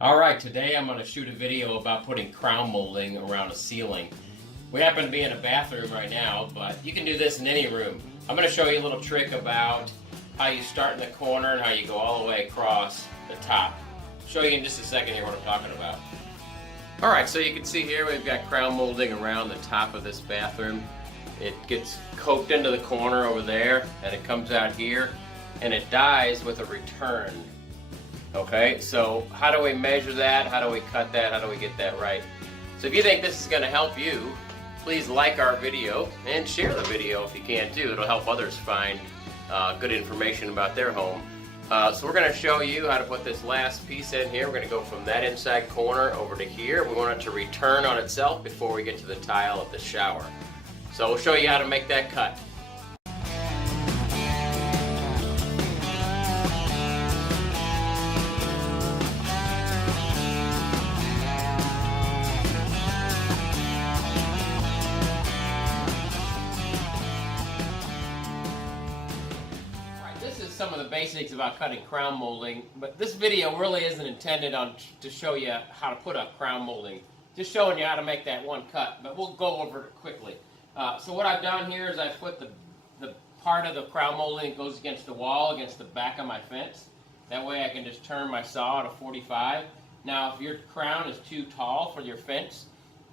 Alright, today I'm going to shoot a video about putting crown molding around a ceiling. We happen to be in a bathroom right now, but you can do this in any room. I'm going to show you a little trick about how you start in the corner and how you go all the way across the top. I'll show you in just a second here what I'm talking about. Alright, so you can see here we've got crown molding around the top of this bathroom. It gets coked into the corner over there and it comes out here and it dies with a return. Okay, so how do we measure that? How do we cut that? How do we get that right? So if you think this is going to help you, please like our video and share the video if you can too. It'll help others find good information about their home. So we're going to show you how to put this last piece in here. We're going to go from that inside corner over to here. We want it to return on itself before we get to the tile of the shower. So we'll show you how to make that cut. Some of the basics about cutting crown molding, but this video really isn't intended to show you how to put up crown molding, just showing you how to make that one cut, but we'll go over it quickly. So what I've done here is I've put the part of the crown molding that goes against the wall, against the back of my fence. That way I can just turn my saw to 45. Now if your crown is too tall for your fence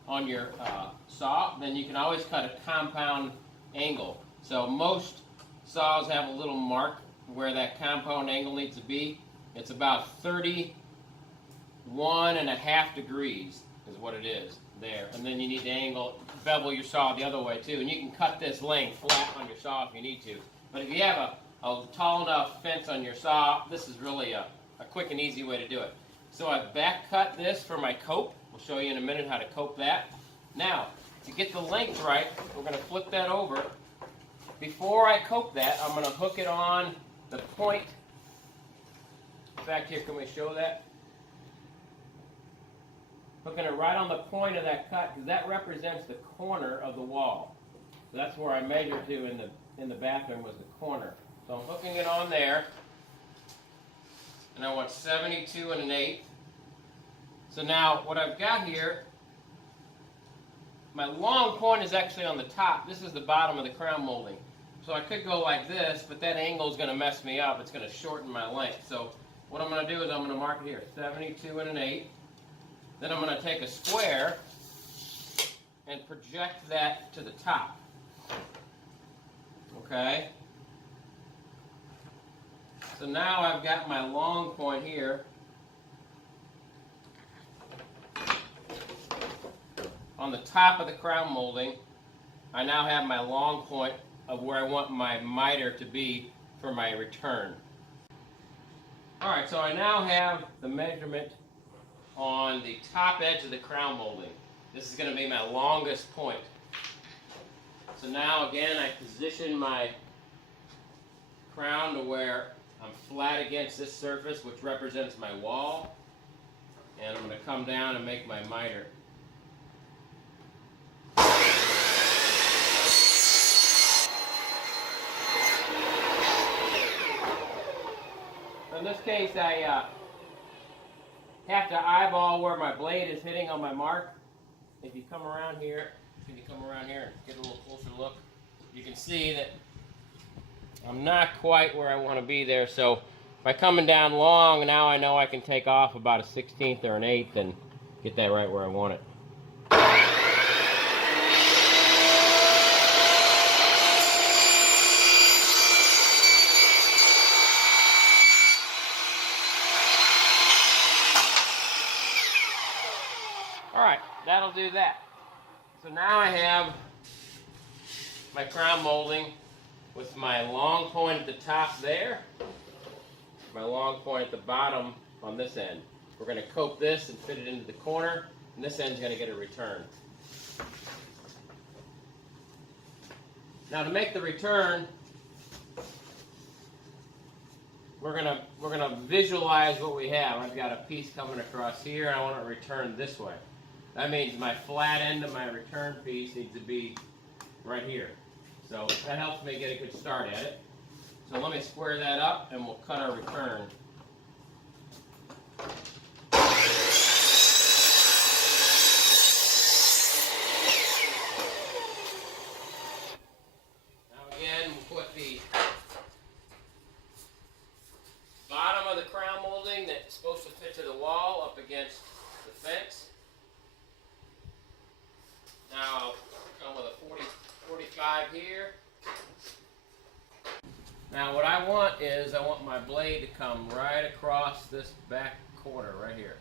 on your saw, then you can always cut a compound angle. So most saws have a little mark where that compound angle needs to be. It's about 31.5 degrees is what it is there. And then you need to bevel your saw the other way too. And you can cut this length flat on your saw if you need to. But if you have a tall enough fence on your saw, this is really a quick and easy way to do it. So I've back cut this for my cope. We'll show you in a minute how to cope that. Now, to get the length right, we're going to flip that over. Before I cope that, I'm going to hook it on the point. In fact, here, can we show that? Hooking it right on the point of that cut, because that represents the corner of the wall. So that's where I measured to in the bathroom, was the corner. So I'm hooking it on there, and I want 72 1/8. So now what I've got here, my long point is actually on the top. This is the bottom of the crown molding. So I could go like this, but that angle is going to mess me up. It's going to shorten my length. So what I'm going to do is I'm going to mark it here, 72 1/8. Then I'm going to take a square and project that to the top. Okay? So now I've got my long point here. On the top of the crown molding, I now have my long point of where I want my miter to be for my return. Alright, so I now have the measurement on the top edge of the crown molding. This is going to be my longest point. So now again I position my crown to where I'm flat against this surface, which represents my wall, and I'm going to come down and make my miter. In this case, I have to eyeball where my blade is hitting on my mark. If you come around here, and get a little closer look, you can see that I'm not quite where I want to be there. So by coming down long, now I know I can take off about a 1/16 or an 1/8 and get that right where I want it. Alright, that'll do that. So now I have my crown molding with my long point at the top there, my long point at the bottom on this end. We're going to cope this and fit it into the corner, and this end's going to get a return. Now to make the return, we're gonna visualize what we have. I've got a piece coming across here, and I want to return this way. That means my flat end of my return piece needs to be right here. So that helps me get a good start at it. So let me square that up and we'll cut our return. against the fence. Now I'll come with a 45 here. Now what I want is I want my blade to come right across this back corner right here.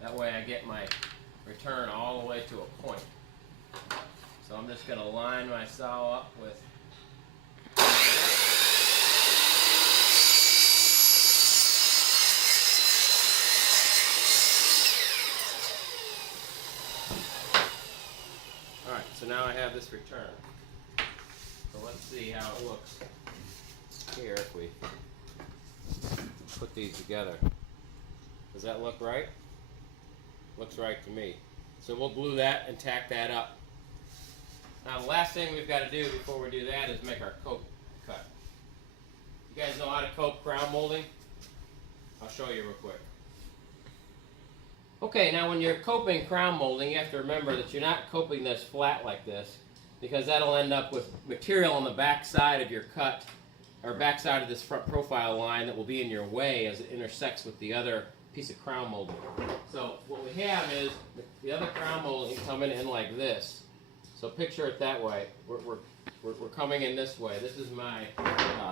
That way I get my return all the way to a point. So I'm just going to line my saw up with Alright, so now I have this return. So let's see how it looks here if we put these together. Does that look right? Looks right to me. So we'll glue that and tack that up. Now the last thing we've got to do before we do that is make our cope cut. You guys know how to cope crown molding? I'll show you real quick. Okay, now when you're coping crown molding, you have to remember that you're not coping this flat like this, because that'll end up with material on the back side of your cut, or back side of this front profile line that will be in your way as it intersects with the other piece of crown molding. So what we have is the other crown molding coming in like this. So picture it that way. We're coming in this way. This is my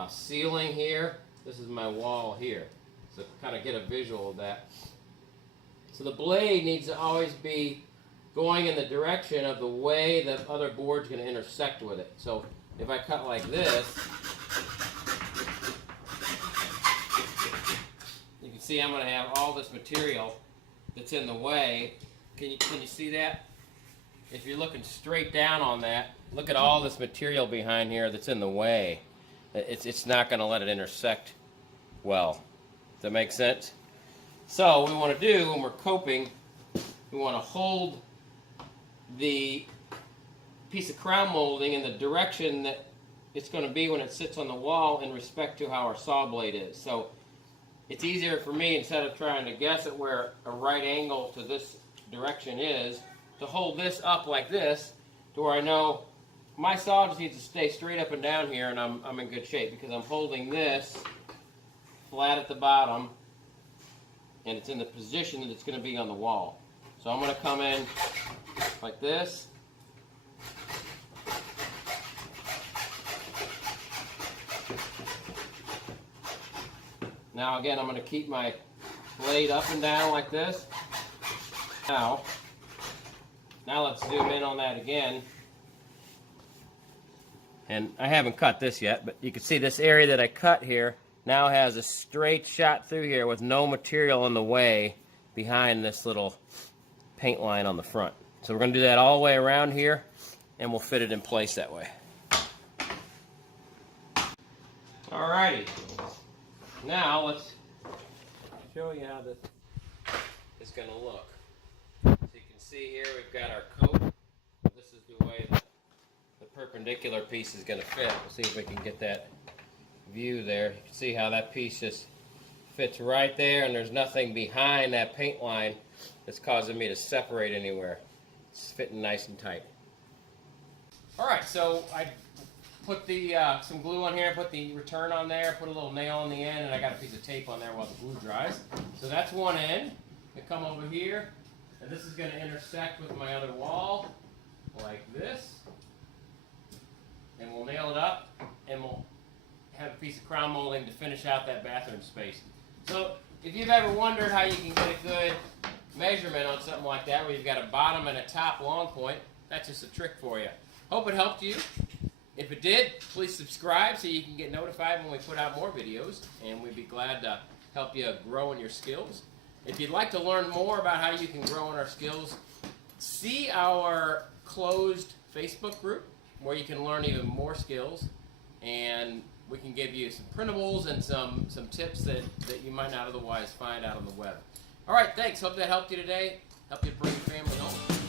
ceiling here. This is my wall here. So kind of get a visual of that. So the blade needs to always be going in the direction of the way the other board's going to intersect with it. So if I cut like this, you can see I'm going to have all this material that's in the way. Can you see that? If you're looking straight down on that, look at all this material behind here that's in the way. It's not going to let it intersect well. Does that make sense? So what we want to do when we're coping, we want to hold the piece of crown molding in the direction that it's going to be when it sits on the wall in respect to how our saw blade is. So it's easier for me, instead of trying to guess at where a right angle to this direction is, to hold this up like this to where I know my saw just needs to stay straight up and down here, and I'm in good shape because I'm holding this flat at the bottom and it's in the position that it's going to be on the wall. So I'm going to come in like this. Now again, I'm going to keep my blade up and down like this. Now let's zoom in on that again. And I haven't cut this yet, but you can see this area that I cut here now has a straight shot through here with no material in the way behind this little paint line on the front. So we're going to do that all the way around here, and we'll fit it in place that way. Alrighty. Now let's show you how this is going to look. So you can see here we've got our coat. This is the way that the perpendicular piece is going to fit. We'll see if we can get that view there. You can see how that piece just fits right there, and there's nothing behind that paint line that's causing me to separate anywhere. It's fitting nice and tight. Alright, so I put the some glue on here, put the return on there, put a little nail on the end, and I got a piece of tape on there while the glue dries. So that's one end. I come over here, and this is going to intersect with my other wall like this. And we'll nail it up, and we'll have a piece of crown molding to finish out that bathroom space. So if you've ever wondered how you can get a good measurement on something like that, where you've got a bottom and a top long point, that's just a trick for you. Hope it helped you. If it did, please subscribe so you can get notified when we put out more videos, and we'd be glad to help you grow in your skills. If you'd like to learn more about how you can grow in our skills, see our closed Facebook group where you can learn even more skills, and we can give you some printables and some tips that you might not otherwise find out on the web. All right, thanks. Hope that helped you today. Help you bring your family home.